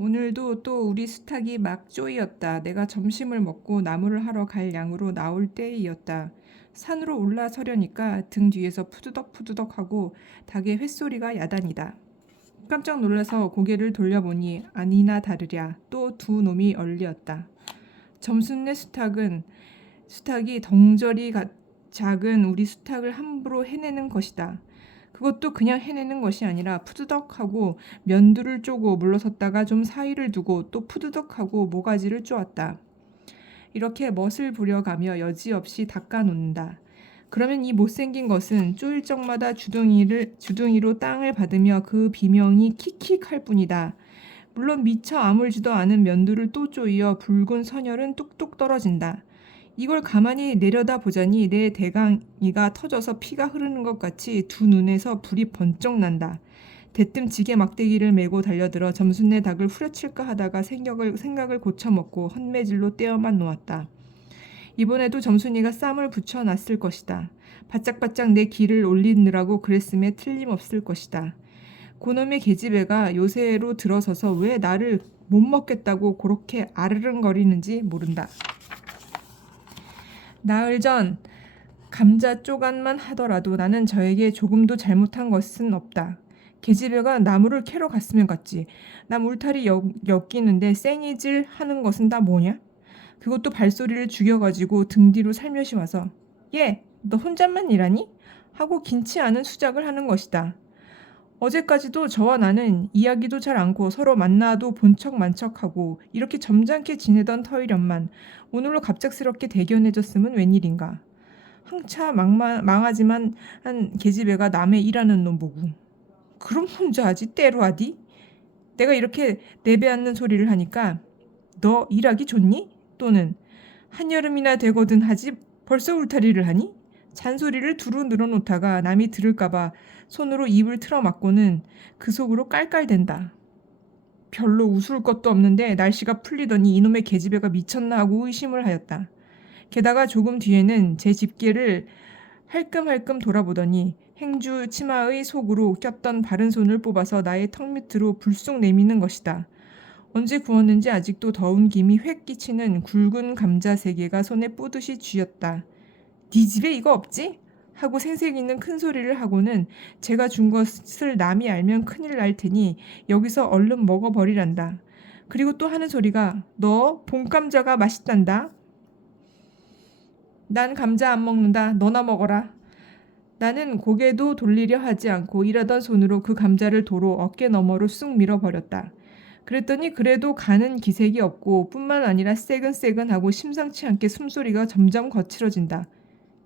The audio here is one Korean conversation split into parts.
오늘도 또 우리 수탉이 막 쪼이었다. 내가 점심을 먹고 나무를 하러 갈 양으로 나올 때이었다. 산으로 올라서려니까 등 뒤에서 푸드덕푸드덕하고 닭의 횟소리가 야단이다. 깜짝 놀라서 고개를 돌려보니 아니나 다르랴 또 두 놈이 얼리었다. 점순네 수탉이 덩저리 작은 우리 수탉을 함부로 해내는 것이다. 그것도 그냥 해내는 것이 아니라 푸드덕하고 면두를 쪼고 물러섰다가 좀 사이를 두고 또 푸드덕하고 모가지를 쪼았다. 이렇게 멋을 부려가며 여지없이 닦아놓는다. 그러면 이 못생긴 것은 쪼일 적마다 주둥이로 땅을 받으며 그 비명이 킥킥할 뿐이다. 물론 미처 아물지도 않은 면두를 또 쪼이어 붉은 선혈은 뚝뚝 떨어진다. 이걸 가만히 내려다보자니 내 대강이가 터져서 피가 흐르는 것 같이 두 눈에서 불이 번쩍 난다. 대뜸 지게 막대기를 메고 달려들어 점순네 닭을 후려칠까 하다가 생각을 고쳐먹고 헛매질로 떼어만 놓았다. 이번에도 점순이가 쌈을 붙여놨을 것이다. 바짝바짝 내 기를 올리느라고 그랬음에 틀림없을 것이다. 고놈의 계집애가 요새로 들어서서 왜 나를 못 먹겠다고 그렇게 아르릉거리는지 모른다. 나흘 전 감자 쪼간만 하더라도 나는 저에게 조금도 잘못한 것은 없다. 계집애가 나무를 캐러 갔으면 갔지. 남 울타리 엮이는데 쌩이질 하는 것은 다 뭐냐? 그것도 발소리를 죽여가지고 등 뒤로 살며시 와서 얘, 너 혼잣만 일하니? 하고 긴치 않은 수작을 하는 것이다. 어제까지도 저와 나는 이야기도 잘 않고 서로 만나도 본척만척하고 이렇게 점잖게 지내던 터이련만 오늘로 갑작스럽게 대견해졌음은 웬일인가. 항차 망하지만 한 계집애가 남의 일하는 놈 보고 그럼 혼자 하지 때로 하디? 내가 이렇게 내배앉는 소리를 하니까 너 일하기 좋니? 또는 한여름이나 되거든 하지 벌써 울타리를 하니? 잔소리를 두루 늘어놓다가 남이 들을까봐 손으로 입을 틀어막고는 그 속으로 깔깔댄다. 별로 웃을 것도 없는데 날씨가 풀리더니 이놈의 계집애가 미쳤나 하고 의심을 하였다. 게다가 조금 뒤에는 제 집게를 할끔할끔 돌아보더니 행주 치마의 속으로 꼈던 바른 손을 뽑아서 나의 턱 밑으로 불쑥 내미는 것이다. 언제 구웠는지 아직도 더운 김이 획 끼치는 굵은 감자 3개가 손에 뿌듯이 쥐었다. 네 집에 이거 없지? 하고 생색 있는 큰 소리를 하고는 제가 준 것을 남이 알면 큰일 날 테니 여기서 얼른 먹어버리란다. 그리고 또 하는 소리가 너 봄감자가 맛있단다. 난 감자 안 먹는다. 너나 먹어라. 나는 고개도 돌리려 하지 않고 일하던 손으로 그 감자를 도로 어깨 너머로 쑥 밀어버렸다. 그랬더니 그래도 가는 기색이 없고 뿐만 아니라 새근새근하고 심상치 않게 숨소리가 점점 거칠어진다.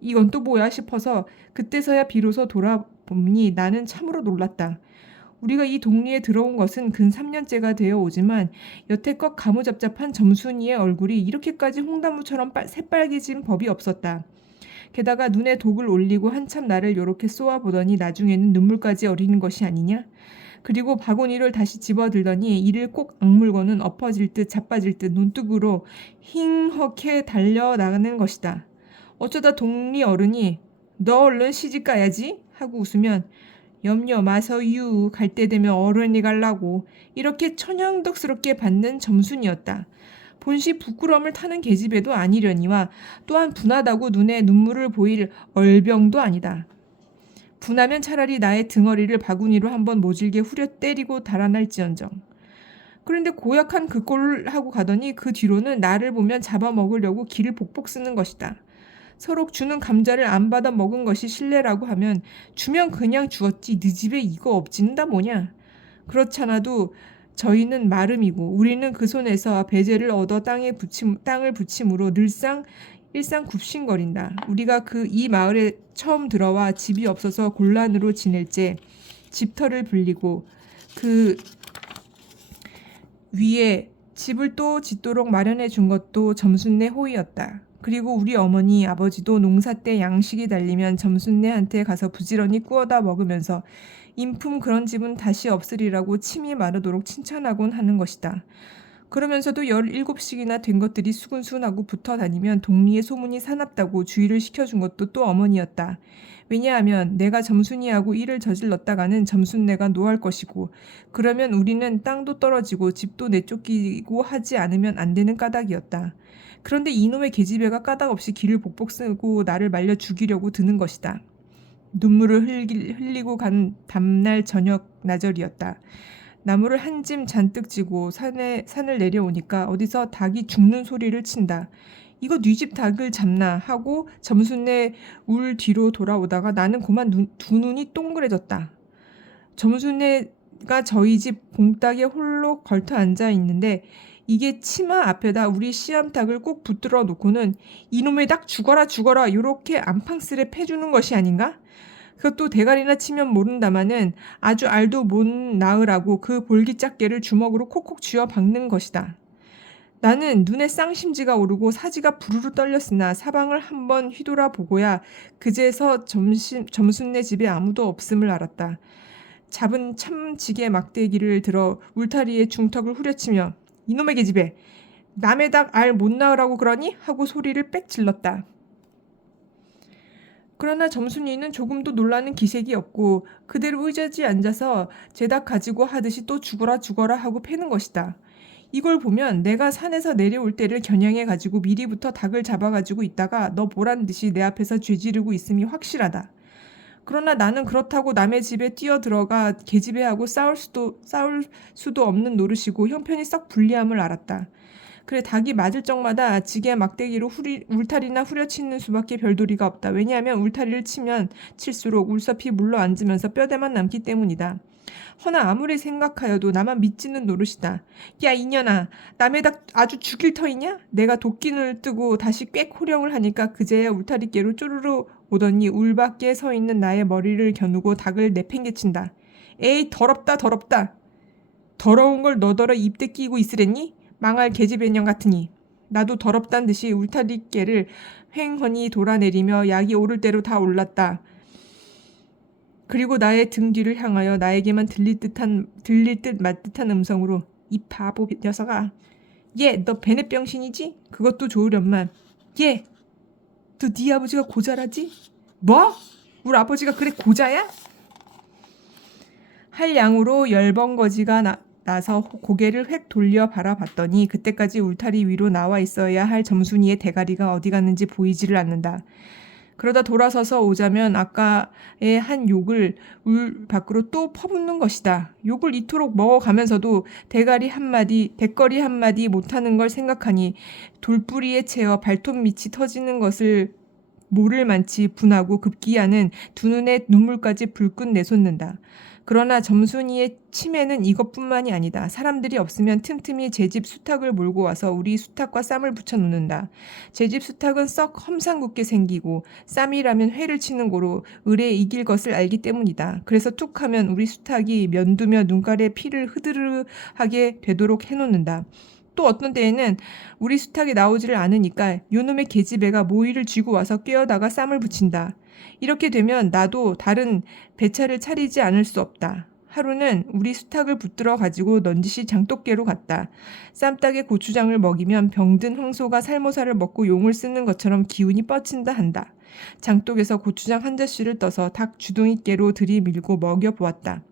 이건 또 뭐야 싶어서 그때서야 비로소 돌아보니 나는 참으로 놀랐다. 우리가 이 동리에 들어온 것은 근 3년째가 되어 오지만 여태껏 가무잡잡한 점순이의 얼굴이 이렇게까지 홍나무처럼 새빨개진 법이 없었다. 게다가 눈에 독을 올리고 한참 나를 요렇게 쏘아보더니 나중에는 눈물까지 어리는 것이 아니냐? 그리고 바구니를 다시 집어들더니 이를 꼭 악물고는 엎어질 듯 자빠질 듯 논뚝으로 힝헉해 달려나가는 것이다. 어쩌다 동리 어른이 너 얼른 시집 가야지 하고 웃으면 염려 마서유 갈 때 되면 어른이 갈라고 이렇게 천연덕스럽게 받는 점순이었다. 본시 부끄러움을 타는 계집애도 아니려니와 또한 분하다고 눈에 눈물을 보일 얼병도 아니다. 분하면 차라리 나의 등허리를 바구니로 한번 모질게 후려 때리고 달아날지언정. 그런데 고약한 그 꼴을 하고 가더니 그 뒤로는 나를 보면 잡아먹으려고 기를 복복 쓰는 것이다. 서로 주는 감자를 안 받아 먹은 것이 실례라고 하면 주면 그냥 주었지 네 집에 이거 없지는 다 뭐냐. 그렇잖아도 저희는 마름이고 우리는 그 손에서 배제를 얻어 땅을 붙임으로 늘상 일상 굽신거린다. 우리가 이 마을에 처음 들어와 집이 없어서 곤란으로 지낼 때 집터를 불리고 그 위에 집을 또 짓도록 마련해 준 것도 점순네 호의였다. 그리고 우리 어머니 아버지도 농사 때 양식이 달리면 점순네한테 가서 부지런히 구워다 먹으면서 인품 그런 집은 다시 없으리라고 침이 마르도록 칭찬하곤 하는 것이다. 그러면서도 17씩이나 된 것들이 수근수근하고 붙어 다니면 동리의 소문이 사납다고 주의를 시켜준 것도 또 어머니였다. 왜냐하면 내가 점순이하고 일을 저질렀다가는 점순네가 노할 것이고 그러면 우리는 땅도 떨어지고 집도 내쫓기고 하지 않으면 안 되는 까닭이었다. 그런데 이놈의 계집애가 까닭 없이 길을 복복 쓰고 나를 말려 죽이려고 드는 것이다. 눈물을 흘리고 간 다음날 저녁 나절이었다. 나무를 한 짐 잔뜩 지고 산을 내려오니까 어디서 닭이 죽는 소리를 친다. 이거 네 집 닭을 잡나 하고 점순네 울 뒤로 돌아오다가 나는 그만 두 눈이 동그래졌다. 점순네가 저희 집 봉닭에 홀로 걸터 앉아 있는데 이게 치마 앞에다 우리 씨암탉을 꼭 붙들어 놓고는 이놈의 닭 죽어라 죽어라 요렇게 안팡스레 패주는 것이 아닌가? 그것도 대가리나 치면 모른다마는 아주 알도 못 낳으라고 그 볼기짝개를 주먹으로 콕콕 쥐어 박는 것이다. 나는 눈에 쌍심지가 오르고 사지가 부르르 떨렸으나 사방을 한번 휘돌아 보고야 그제서 점순네 집에 아무도 없음을 알았다. 잡은 참지게 막대기를 들어 울타리에 중턱을 후려치며 이놈의 계집애 남의 닭 알 못 낳으라고 그러니? 하고 소리를 빽 질렀다. 그러나 점순이는 조금도 놀라는 기색이 없고 그대로 의자지에 앉아서 제 닭 가지고 하듯이 또 죽어라 죽어라 하고 패는 것이다. 이걸 보면 내가 산에서 내려올 때를 겨냥해 가지고 미리부터 닭을 잡아가지고 있다가 너 보란 듯이 내 앞에서 죄지르고 있음이 확실하다. 그러나 나는 그렇다고 남의 집에 뛰어들어가 계집애하고 싸울 수도 없는 노릇이고 형편이 썩 불리함을 알았다. 그래 닭이 맞을 적마다 지게 막대기로 울타리나 후려치는 수밖에 별도리가 없다. 왜냐하면 울타리를 치면 칠수록 울섭이 물러앉으면서 뼈대만 남기 때문이다. 허나 아무리 생각하여도 나만 믿지는 노릇이다. 야 이년아 남의 닭 아주 죽일 터이냐? 내가 도끼를 뜨고 다시 꽥 호령을 하니까 그제야 울타리께로 쪼르르 오더니 울 밖에 서 있는 나의 머리를 겨누고 닭을 내팽개친다. 에이 더럽다 더럽다. 더러운 걸 너더러 입대 끼고 있으랬니? 망할 계집애년 같으니. 나도 더럽단 듯이 울타리깨를 횡허니 돌아내리며 약이 오를 대로 다 올랐다. 그리고 나의 등 뒤를 향하여 나에게만 들릴 듯 말듯한 음성으로 이 바보 녀석아. 너 베넷병신이지? 그것도 좋으련만. 너 네 아버지가 고자라지? 뭐? 우리 아버지가 그래 고자야? 할 양으로 열번거지가 나서 고개를 획 돌려 바라봤더니 그때까지 울타리 위로 나와 있어야 할 점순이의 대가리가 어디 갔는지 보이지를 않는다. 그러다 돌아서서 오자면 아까의 한 욕을 울 밖으로 또 퍼붓는 것이다. 욕을 이토록 먹어가면서도 대거리 한마디 못하는 걸 생각하니 돌뿌리에 채어 발톱 밑이 터지는 것을 모를 만치 분하고 급기야는 두 눈에 눈물까지 불끈 내솟는다. 그러나 점순이의 치매는 이것뿐만이 아니다. 사람들이 없으면 틈틈이 제 집 수탉을 몰고 와서 우리 수탉과 쌈을 붙여 놓는다. 제 집 수탉은 썩 험상궂게 생기고 쌈이라면 회를 치는 고로 을에 이길 것을 알기 때문이다. 그래서 툭 하면 우리 수탉이 면두며 눈가에 피를 흐드르하게 되도록 해놓는다. 또 어떤 때에는 우리 수탉이 나오지를 않으니까 요놈의 계집애가 모이를 쥐고 와서 꿰어다가 쌈을 붙인다. 이렇게 되면 나도 다른 배차를 차리지 않을 수 없다. 하루는 우리 수탉을 붙들어 가지고 넌지시 장독계로 갔다. 쌈닭에 고추장을 먹이면 병든 황소가 살모사를 먹고 용을 쓰는 것처럼 기운이 뻗친다 한다. 장독에서 고추장 한 젖씨를 떠서 닭 주둥이깨로 들이밀고 먹여보았다.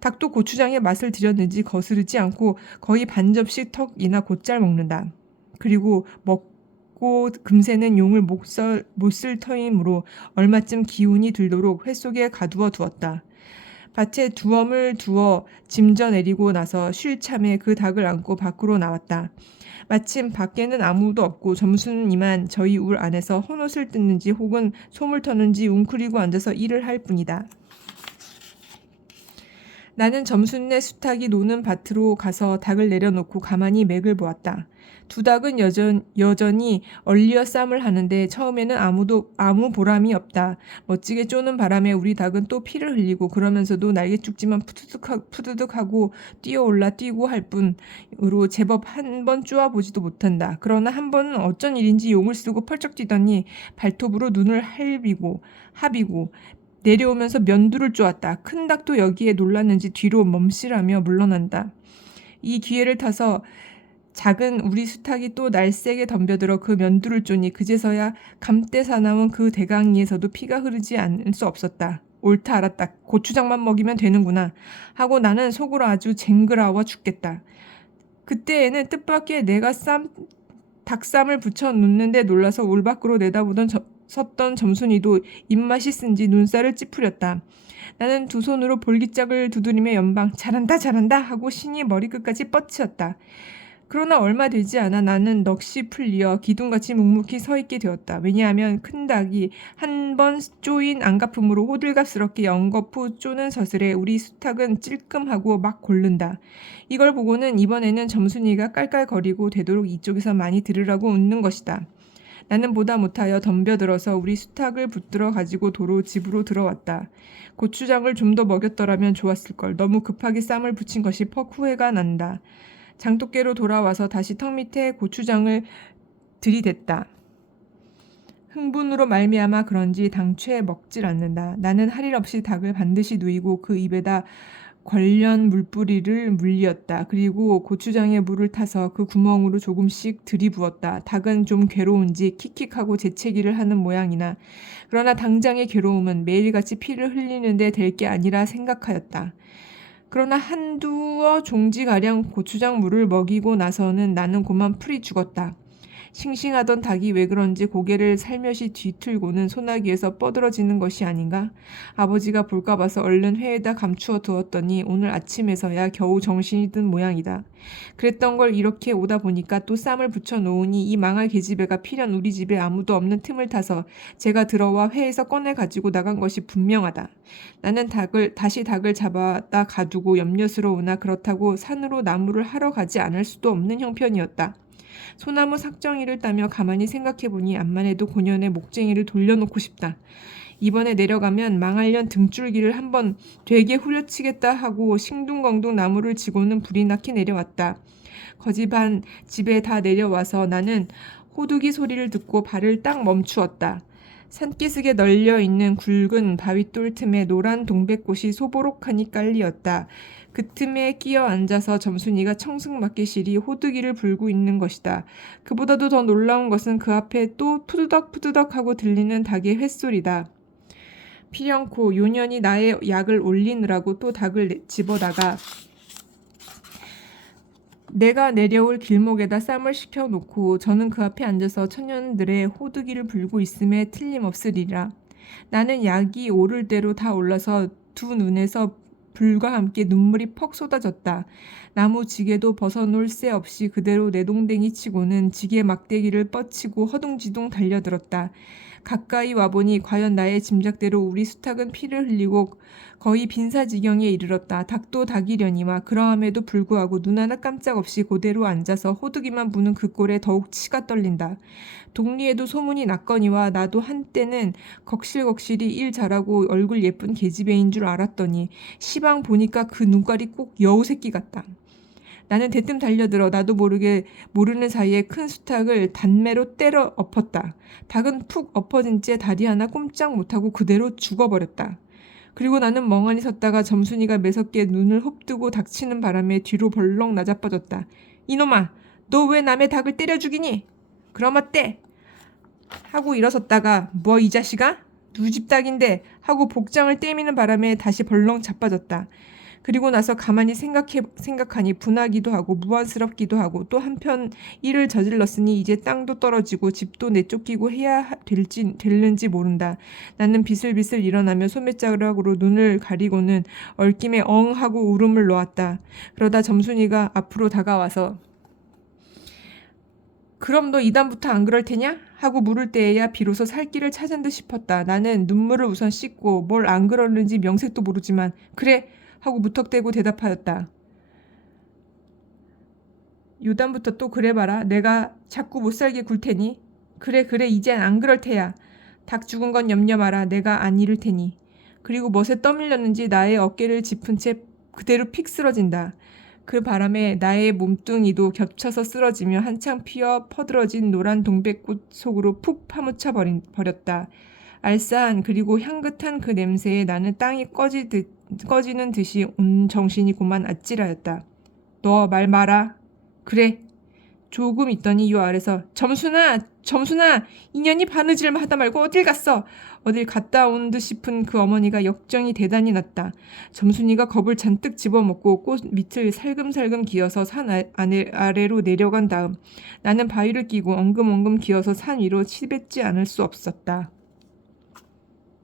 닭도 고추장의 맛을 들였는지 거스르지 않고 거의 반 접시 턱이나 곧잘 먹는다. 그리고 먹고 금세는 용을 못 쓸 터이므로 얼마쯤 기운이 들도록 회 속에 가두어 두었다. 밭에 두엄을 두어 짐져 내리고 나서 쉴 참에 그 닭을 안고 밖으로 나왔다. 마침 밖에는 아무도 없고 점순이만 저희 울 안에서 헌옷을 뜯는지 혹은 솜을 터는지 웅크리고 앉아서 일을 할 뿐이다. 나는 점순네 수탉이 노는 밭으로 가서 닭을 내려놓고 가만히 맥을 보았다. 두 닭은 여전히 얼리어 쌈을 하는데 처음에는 아무 보람이 없다. 멋지게 쪼는 바람에 우리 닭은 또 피를 흘리고 그러면서도 날개죽지만 푸드득하고 뛰어올라 뛰고 할 뿐으로 제법 한 번 쪼아보지도 못한다. 그러나 한 번은 어쩐 일인지 용을 쓰고 펄쩍 뛰더니 발톱으로 눈을 합이고 내려오면서 면두를 쪼았다. 큰 닭도 여기에 놀랐는지 뒤로 멈시라며 물러난다. 이 기회를 타서 작은 우리 수탉이 또 날쌔게 덤벼들어 그 면두를 쪼니 그제서야 감때 사나운 그 대강이에서도 피가 흐르지 않을 수 없었다. 옳다 알았다. 고추장만 먹이면 되는구나 하고 나는 속으로 아주 쟁그라워 죽겠다. 그때에는 뜻밖의 내가 닭쌈을 붙여 놓는데 놀라서 울 밖으로 내다보던 섰던 점순이도 입맛이 쓴지 눈살을 찌푸렸다. 나는 두 손으로 볼기짝을 두드리며 연방 잘한다 잘한다 하고 신이 머리끝까지 뻗치었다. 그러나 얼마 되지 않아 나는 넋이 풀려 기둥같이 묵묵히 서 있게 되었다. 왜냐하면 큰 닭이 한 번 쪼인 안가품으로 호들갑스럽게 연거푸 쪼는 서슬에 우리 수탉은 찔끔하고 막 고른다. 이걸 보고는 이번에는 점순이가 깔깔거리고 되도록 이쪽에서 많이 들으라고 웃는 것이다. 나는 보다 못하여 덤벼들어서 우리 수탉을 붙들어 가지고 도로 집으로 들어왔다. 고추장을 좀 더 먹였더라면 좋았을걸. 너무 급하게 쌈을 붙인 것이 퍽 후회가 난다. 장독대로 돌아와서 다시 턱 밑에 고추장을 들이댔다. 흥분으로 말미암아 그런지 당최 먹질 않는다. 나는 할 일 없이 닭을 반드시 누이고 그 입에다 관련 물뿌리를 물리었다. 그리고 고추장에 물을 타서 그 구멍으로 조금씩 들이부었다. 닭은 좀 괴로운지 킥킥하고 재채기를 하는 모양이나 그러나 당장의 괴로움은 매일같이 피를 흘리는데 될 게 아니라 생각하였다. 그러나 한두어 종지가량 고추장 물을 먹이고 나서는 나는 고만 풀이 죽었다. 싱싱하던 닭이 왜 그런지 고개를 살며시 뒤틀고는 소나기에서 뻗어지는 것이 아닌가? 아버지가 볼까 봐서 얼른 회에다 감추어 두었더니 오늘 아침에서야 겨우 정신이 든 모양이다. 그랬던 걸 이렇게 오다 보니까 또 쌈을 붙여 놓으니 이 망할 계집애가 필연 우리 집에 아무도 없는 틈을 타서 제가 들어와 회에서 꺼내 가지고 나간 것이 분명하다. 나는 다시 닭을 잡아다 가두고 염려스러우나 그렇다고 산으로 나무를 하러 가지 않을 수도 없는 형편이었다. 소나무 삭정이를 따며 가만히 생각해보니 암만 해도 고년의 목쟁이를 돌려놓고 싶다. 이번에 내려가면 망할년 등줄기를 한번 되게 후려치겠다 하고 싱둥벙둥 나무를 지고는 불이 나게 내려왔다. 거지반 집에 다 내려와서 나는 호두기 소리를 듣고 발을 딱 멈추었다. 산기슭에 널려있는 굵은 바위돌 틈에 노란 동백꽃이 소보록하니 깔리었다. 그 틈에 끼어 앉아서 점순이가 청승맞게 시리 호두기를 불고 있는 것이다. 그보다도 더 놀라운 것은 그 앞에 또 푸드덕푸드덕 하고 들리는 닭의 횟소리다. 필연코 요년이 나의 약을 올리느라고 또 닭을 집어다가 내가 내려올 길목에다 쌈을 식혀놓고 저는 그 앞에 앉아서 천년들의 호두기를 불고 있음에 틀림없으리라. 나는 약이 오를 대로 다 올라서 두 눈에서 불과 함께 눈물이 퍽 쏟아졌다. 나무 지게도 벗어놓을 새 없이 그대로 내동댕이 치고는 지게 막대기를 뻗치고 허둥지둥 달려들었다. 가까이 와보니 과연 나의 짐작대로 우리 수탉은 피를 흘리고 거의 빈사지경에 이르렀다. 닭도 닭이려니와 그러함에도 불구하고 눈 하나 깜짝 없이 그대로 앉아서 호두기만 부는 그 꼴에 더욱 치가 떨린다. 동리에도 소문이 났거니와 나도 한때는 걱실걱실이 일 잘하고 얼굴 예쁜 계집애인 줄 알았더니 시방 보니까 그 눈깔이 꼭 여우새끼 같다. 나는 대뜸 달려들어 나도 모르게 모르는 사이에 큰 수탉을 단매로 때려 엎었다. 닭은 푹 엎어진 채 다리 하나 꼼짝 못하고 그대로 죽어버렸다. 그리고 나는 멍하니 섰다가 점순이가 매섭게 눈을 흡뜨고 닥치는 바람에 뒤로 벌렁 나자빠졌다. 이놈아, 너 왜 남의 닭을 때려 죽이니? 그럼 어때? 하고 일어섰다가 뭐 이 자식아? 누구 집 닭인데? 하고 복장을 떼미는 바람에 다시 벌렁 자빠졌다. 그리고 나서 가만히 생각하니 분하기도 하고 무안스럽기도 하고 또 한편 일을 저질렀으니 이제 땅도 떨어지고 집도 내쫓기고 해야 될는지 모른다. 나는 비슬비슬 일어나며 소매자락으로 눈을 가리고는 얽김에 엉 하고 울음을 놓았다. 그러다 점순이가 앞으로 다가와서 그럼 너 이다음부터 안 그럴 테냐? 하고 물을 때에야 비로소 살 길을 찾은 듯 싶었다. 나는 눈물을 우선 씻고 뭘 안 그러는지 명색도 모르지만 그래 하고 무턱대고 대답하였다. 요담부터 또 그래봐라. 내가 자꾸 못살게 굴 테니. 그래 이젠 안 그럴 테야. 닭 죽은 건 염려 마라. 내가 안 잃을 테니. 그리고 멋에 떠밀렸는지 나의 어깨를 짚은 채 그대로 픽 쓰러진다. 그 바람에 나의 몸뚱이도 겹쳐서 쓰러지며 한창 피어 퍼들어진 노란 동백꽃 속으로 푹 파묻혀 버렸다. 알싸한 그리고 향긋한 그 냄새에 나는 땅이 꺼지는 듯이 온 정신이 고만 아찔하였다. 너 말 마라. 그래. 조금 있더니 요 아래서 점순아 인연이 바느질 하다 말고 어딜 갔어? 어딜 갔다 온 듯 싶은 그 어머니가 역정이 대단히 났다. 점순이가 겁을 잔뜩 집어먹고 꽃 밑을 살금살금 기어서 산 아래로 내려간 다음 나는 바위를 끼고 엉금엉금 기어서 산 위로 치뱉지 않을 수 없었다.